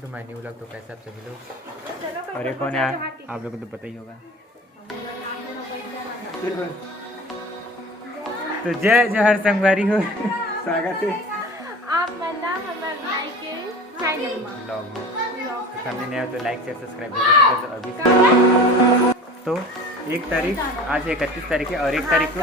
तो my new vlog. तो कैसे आप सभी लोग, और ये कौन है आप लोगों को तो पता ही होगा। तो जय जहर संगवारी हो स्वागत है आप व्लॉग में। सामने नया तो लाइक शेयर सब्सक्राइब जरूर तो अभी तो 1 तारीख, आज 31 तारीख है और 1 तारीख को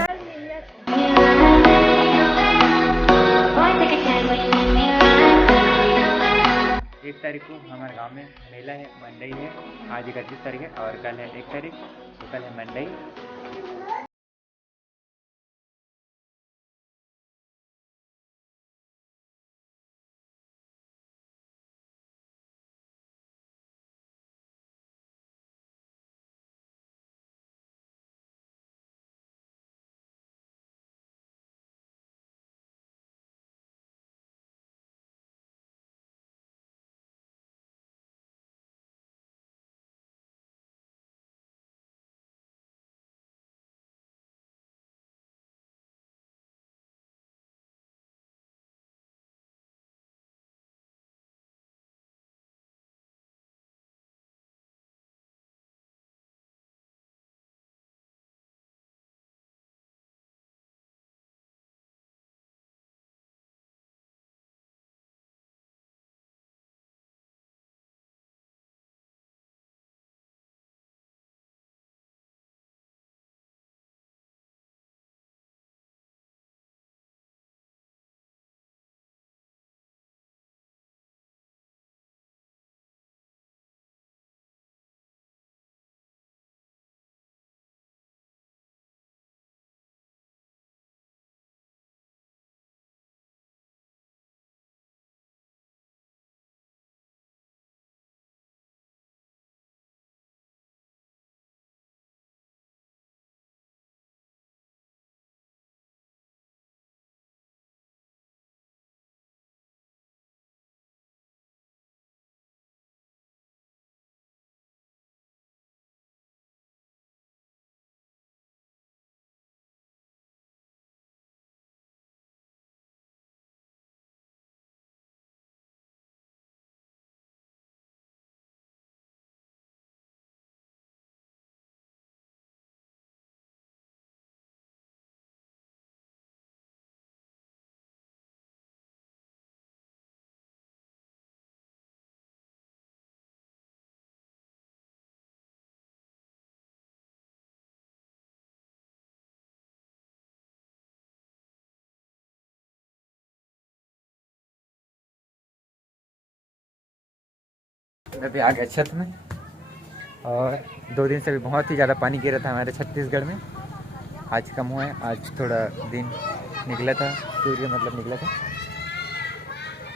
1 तारीख को हमारे गांव में मेला है, मंडई है। आज 31 तारीख है और कल है 1 तारीख, तो कल है मंडई। अभी आ गया छत में और 2 दिन से भी बहुत ही ज़्यादा पानी गिरा था हमारे छत्तीसगढ़ में। आज कम हुआ है, आज थोड़ा दिन निकला था, सूर्य मतलब निकला था।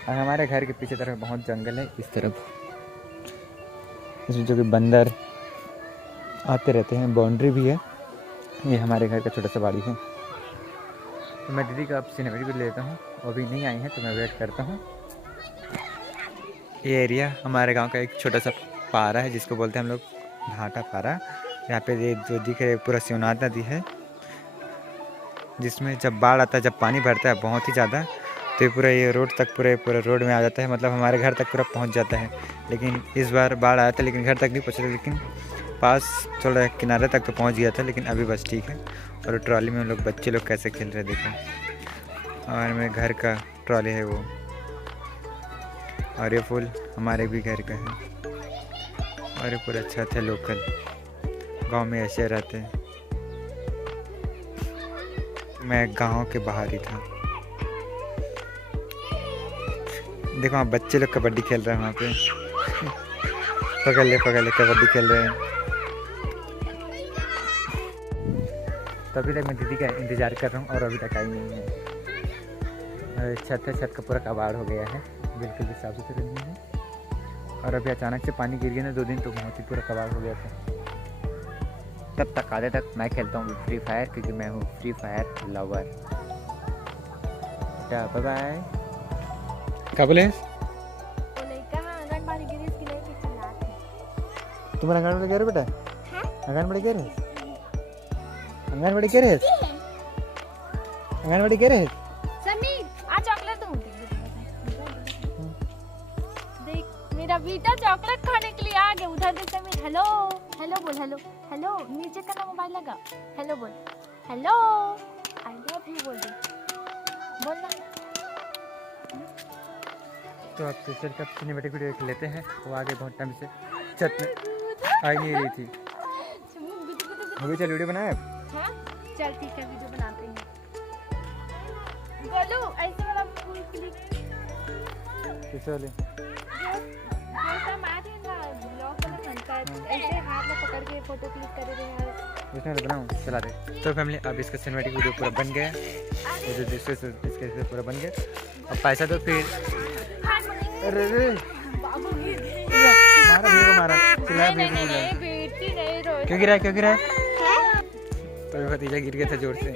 और हमारे घर के पीछे तरफ बहुत जंगल है, इस तरफ इसमें जो कि बंदर आते रहते हैं। बाउंड्री भी है, ये हमारे घर का छोटा सा बाड़ी है। तो मैं दीदी का अब सिनेमरी भी लेता हूँ, वो अभी नहीं आई है तो मैं वेट करता हूँ। ये एरिया हमारे गांव का एक छोटा सा पारा है जिसको बोलते हैं हम लोग घाटा पारा। यहाँ पे ये जो दिख रहा है पूरा शिवनाथ नदी है, जिसमें जब बाढ़ आता है, जब पानी भरता है बहुत ही ज़्यादा, तो पूरा ये रोड तक पूरे रोड में आ जाता है, मतलब हमारे घर तक पूरा पहुँच जाता है। लेकिन इस बार बाढ़ आया था लेकिन घर तक नहीं पहुँचा था, लेकिन पास थोड़ा किनारे तक तो पहुँच गया था, लेकिन अभी बस ठीक है। और ट्रॉली में हम लोग बच्चे लोग कैसे खेल रहे देखो, और मेरे घर का ट्रॉली है वो, और ये फूल हमारे भी घर का है। और ये पूरा छत है, लोकल गांव में ऐसे रहते हैं। मैं गांव के बाहर ही था। देखो वहाँ बच्चे लोग कबड्डी खेल रहे हैं, वहाँ पे पकड़ ले कबड्डी खेल रहे हैं। तभी तक मैं दीदी का इंतज़ार कर रहा हूँ और अभी तक आई नहीं है। छत है, छत का पूरा कबाड़ हो गया है, बिल्कुल भी साफ सुथरा नहीं है। और अभी अचानक से पानी गिर गया ना 2 दिन, तो बहुत ही पूरा कबाड़ हो गया था। तब तक आधे तक मैं खेलता हूँ फ्री फायर, क्योंकि मैं हूँ फ्री फायर लवर। क्या बाय बाय। क्या बोले? तुम आंगनबाड़ी गए बेटा? आंगनबाड़ी गए? आंगनबाड़ी गए? आंगनबाड़ी गए? मेरा बेटा चॉकलेट खाने के लिए आ गया। उधर देख समीर, हेलो हेलो बोल, हेलो हेलो, नीचे करना मोबाइल लगा, हेलो बोल, हेलो आई लव यू बोल दे, बोलना। तो अब सिस्टर का सिनेमेटिक वीडियो देख लेते हैं। वो आगे बहुत टाइम से छत में आ नहीं रही थी। अभी चल वीडियो बनाए। हाँ चल ठीक है, वीडियो बनाते हैं। बोलो ऐसे वाला फूल क्लिक कैसे वाले ऐसा मारे ना ब्लॉग वाला बनता है, ऐसे हाथ में पकड़ के फोटो क्लिक करे रहे हैं। इसमें तो बनाऊँ, चला दे। तो फैमिली अब इसका सिनेमेटिक वीडियो पूरा बन गया है। ये जो दूसरे से इसके पूरा बन गया। अब पैसा तो फिर अरे बाबू गिर गए। मारा भैया को, मारा चिल्लाया भैया को, नहीं बेटी नहीं रो। क्यों गिरा, क्यों गिरा? तो भतीजा गिर गया था जोर से,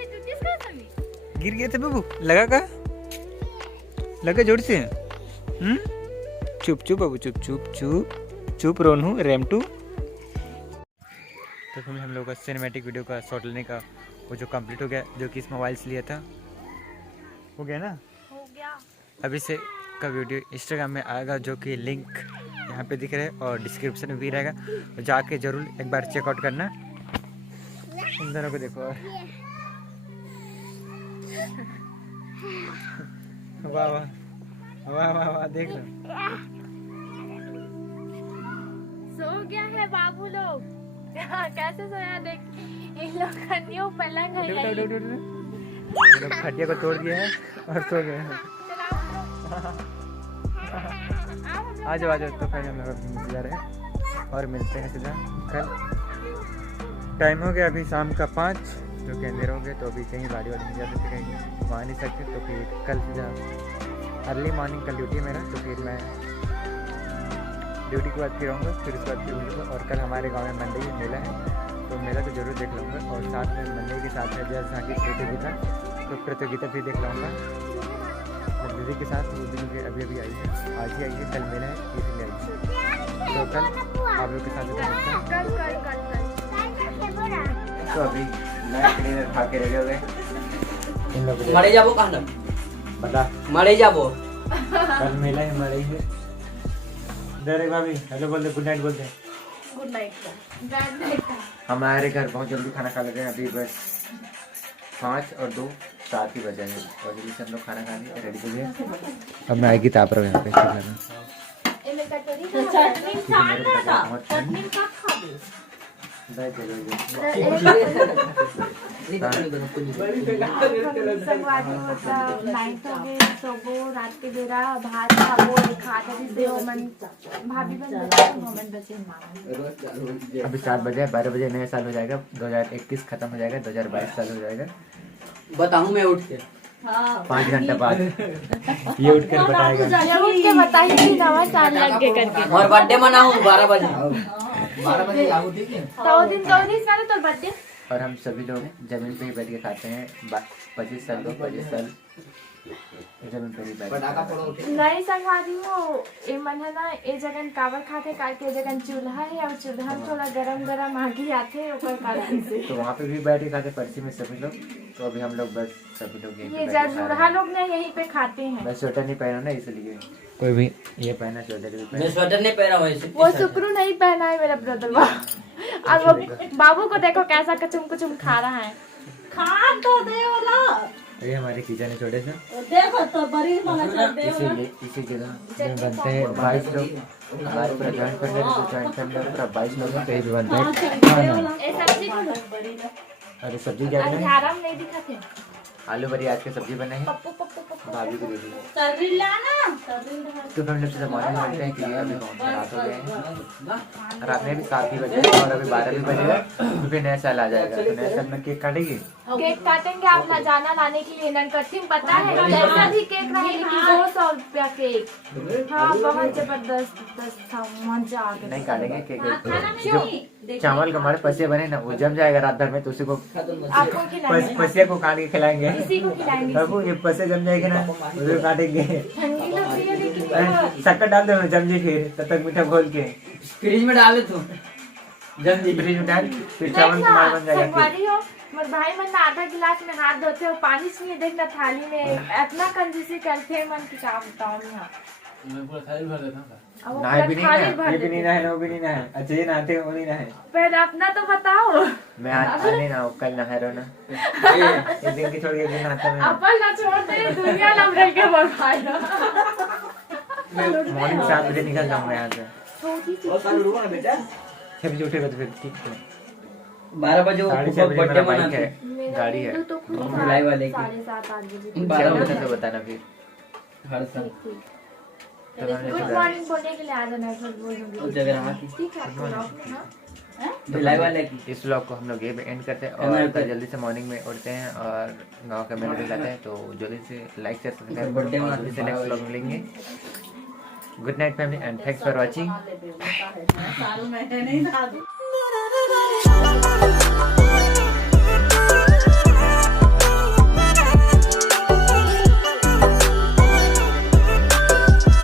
गिर गए थे बाबू। लगा का लगा जोर से। चुप चुप बाबू, चुप चुप चुप चुप रोनू रेमटू। तो फिर हम लोग का सिनेमैटिक वीडियो का शॉट लेने का वो जो कंप्लीट हो गया, जो कि इस मोबाइल से लिया था, हो गया ना। हो गया। अभी से का वीडियो इंस्टाग्राम में आएगा, जो कि लिंक यहाँ पे दिख रहा है और डिस्क्रिप्शन में भी रहेगा। तो जाके जरूर एक बार चेकआउट करना। इन दोनों को देखो, वाह वाह वाह वाह वाह, देख लो। सो गया है बाबू लोग। कैसे सोया देख, इन लोग का न्यू पलंग है यही। ये लोग खटिया को तोड़ दिया है और सो गए हैं। आ जाओ आ जाओ। तो फिर हम लोग जा रहे हैं और मिलते हैं सीधा कल। टाइम हो गया अभी शाम का 5, जो कि अंधेर हो गए। तो अभी कहीं गाड़ी वाड़ी नहीं जा सकते, कहीं वहाँ नहीं सकते। तो फिर कल सीधा अर्ली मॉर्निंग कल ड्यूटी है मेरा। तो फिर मैं ड्यूटी के बाद फिर आऊँगा, फिर उसके बाद फिर मिलूँगा। और कल हमारे गाँव में मंडई मेला है, तो मेला तो जरूर देख लूँगा। और साथ में मंडई के साथ है जैसे की प्रतियोगिता, तो प्रतियोगिता भी देख लूँगा दीदी के साथ। वो भी मुझे अभी अभी आई है, आज ही आई है। कल मेला है इसलिए आई है। तो कल आप लोग के साथ मिलते हैं। तो अभी डिनर खा के रेडी हो गए इन लोग। मरे जाबो कहना बता, मरे जाबो। कल मेला है मरे ही। डरे भाभी हेलो बोल दे, गुड नाइट बोल दे। Good night. हमारे घर बहुत जल्दी खाना खा लेते हैं। अभी बस 5 और 2 7 ही बजे हैं और जल्दी से हम लोग खाना खा लिए रेडी हो गए। अब मैं आएगी ताप रहा हूँ यहाँ पे। नाइट हो गई, सोबो रात के बेरा भात खाबो खाता भी से मन भाभी बन जाता मोमेंट बचे मामा। अभी 7 बजे 12 बजे नया साल हो जाएगा। 2021 खत्म हो जाएगा, 2022 साल हो जाएगा। बताऊं मैं उठ के 5 घंटा बाद ये उठ कर बताएगा। ये उठ के बताइए नवा साल लग के करके। और बर्थडे मनाऊं 12 बजे 12 बजे आऊं, ठीक है। तो दिन 19 वाले तो बर्थडे। और हम सभी लोग जमीन पे ही बैठ के खाते हैं। 25 साल लोग 25 साल जमीन पे ही बैठ के। नहीं संगवारी हो ए मन है ना, ए जगन काबर खाते काल के जगन चूल्हा है और चूल्हा में थोड़ा गरम आगी आते ओकर कारण से। तो वहाँ पे भी बैठ के खाते पर्ची में सभी लोग। तो अभी हम लोग बस सभी लोग ये जरूरहा लोग ने यहीं पे खाते हैं। मैं स्वेटर नहीं पहना ना, इसलिए कोई भी ये पहना स्वेटर भी मैं पहना। स्वेटर नहीं पहना हूं। वो शुक्रू नहीं पहना है मेरा ब्रदर। और वो बाबू को देखो कैसा कचुम खा रहा है। खा तो दे वाला। ये हमारे किचन है छोटे से, देखो तो बड़ी वाला चल दे वाला। इसी जगह में बनते हैं 22 लोग। हमारे पूरा जॉइंट फैमिली है, तो जॉइंट फैमिली में पूरा 22 लोग हैं। तो ये भी बनता है खाना। ए सब्जी को अरे सब्जी क्या अरे बनाई? आराम नहीं दिखाते। आलू बड़ी आज की सब्जी बनाई है, पप्पू पप्पू पप्पू भाभी को दे दी। सर्विल लाना सर्विल। तो हम लोग से मॉर्निंग मिलते हैं कि अभी बहुत रात हो गए हैं। रात में भी 7 ही बजे और अभी 12 भी बजेगा। तो फिर नया साल आ जाएगा। तो नया साल में केक काटेगी। केक काटेंगे आप जाना लाने के लिए। ननकथिम पता है कैसा भी केक रहे, लेकिन 200 रुपया केक। हाँ बहुत जबरदस्त था, मजा आ गया। नहीं काटेंगे केक। जो चावल का हमारे पसे बने ना, वो जम जाएगा रात भर में। तो उसी को आपको खिलाएंगे, पसिया को काट के खिलाएंगे। इसी को खिलाएंगे। बाबू ये पसे जम जाएगी ना, उसे काटेंगे। ठंडी लग रही है लेकिन शक्कर डाल दो जम जी, फिर तब तक मीठा घोल के फ्रिज में डाल दे तू। जम जी फ्रिज में डाल, फिर चावल तुम्हारा बन जाएगा। संगवारी हो मेरे भाई मन आधा गिलास में हाथ धोते हो, पानी से नहीं देखना थाली में। इतना कंजूसी करते हैं मन की क्या बताऊं। यहाँ अब वो नहाए भी पूरा नहीं थाली ना, भर ये भी नहीं देते। नहाए, वो भी नहीं नहाए। अच्छा ये नहाते हैं, वो नहीं नहाए। पहले अपना तो बताओ। मैं आज नहीं नहाऊं, कल नहा रहा हूं ना। एक दिन की छोड़ के एक दिन नहाता मैं। अपन ना छोड़ दे, दुनिया ना मिल के बर्बाद। मॉर्निंग 7 बजे निकल जाऊंगा यहाँ से। बहुत सारे रुको ना बेटा। 6 बजे उठेगा तो फिर ठीक है। 12 बजे वो 6:30 फूफा बजे बर्थडे मेरा बाइक मनाते है, हैं। गाड़ी है। तो खुद भिलाई वाले की। 7:30-8 बजे। 12 12 बजे बजे तो बताना फिर। हर साल ठीक ठीक। तो हमने गुड सोचा- मॉर्निंग बोलने के लिए आ जाना, फिर बोल दूंगी। उस जगह रहा थी। ठीक है, आपको लॉक में हाँ? हैं? भिलाई वाले की। इस व्लॉग को हम लोग ये पे एंड करते हैं है ना, और तो- कल जल्दी से मॉर्निंग में उठते हैं और गांव का मेला दिखाते हैं। तो जल्दी से लाइक शेयर सब्सक्राइब बर्थडे करो और मनाते जल्दी से हैं। नेक्स्ट व्लॉग में मिलेंगे। Good night family and thanks for watching. सारू मैं नहीं